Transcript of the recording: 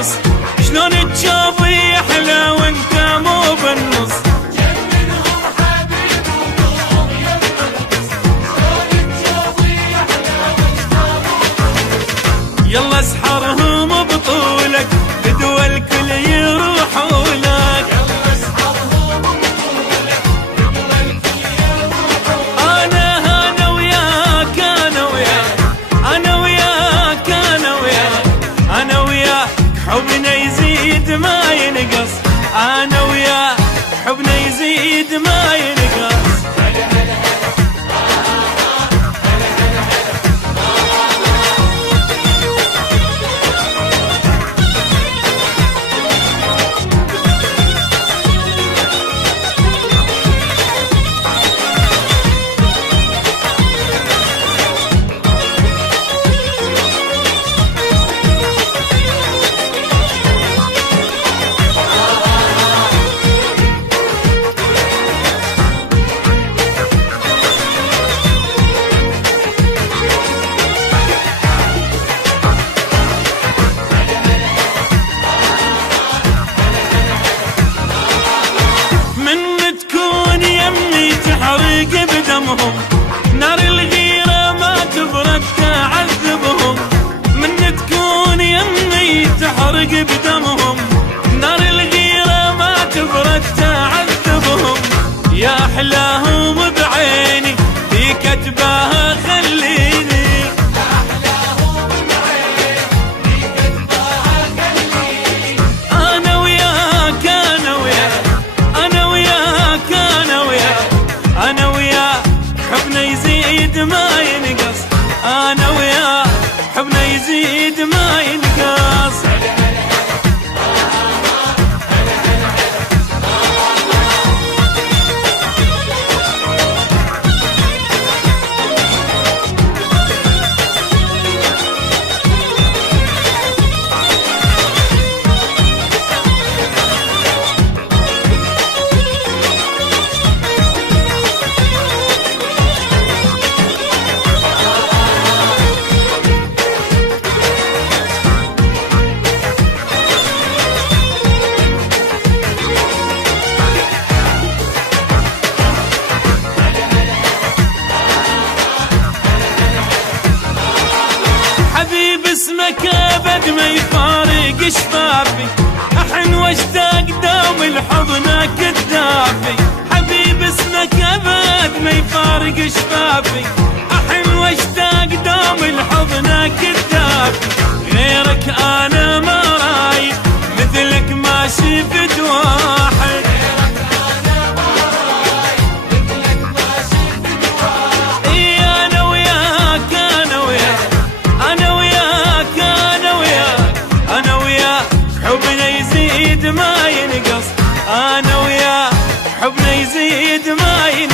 ينقص، شلون تشوفي احلى وانت مو بالنص. يلا اسحرهم بطولك بدول الكل يروحوا لك. يلا اسحرهم بطولك بدول الكل يروحوا لك. انا وياك انا وياك انا وياك انا وياك انا وياك حبنا يزيد ما ينقص. انا وياك حبنا يزيد ما ينقص. تحرق بدمهم نار الغيرة ما تبرد تعذبهم. من تكون يمي تحرق بدمهم نار الغيرة ما تبرد تعذبهم. يا أحلاهم بعيني في كتباها خليني. يا أحلاهم بعيني في كتباها خليني. أنا وياك أنا وياك أنا وياك أنا وياك أنا وياك حبنا يزيد ما ينقص. أنا وياك حبنا يزيد ما ينقص. اسمك ابد ما يفارق شفافي. احن واشتاق دوم الحضنك الدافي. حبيب اسمك ابد ما يفارق شفافي. احن واشتاق دوم الحضنك الدافي. غيرك انا ما رايد مثلك ما شفت واحد. ما ينقص. أنا وياك حبنا يزيد ما ينقص.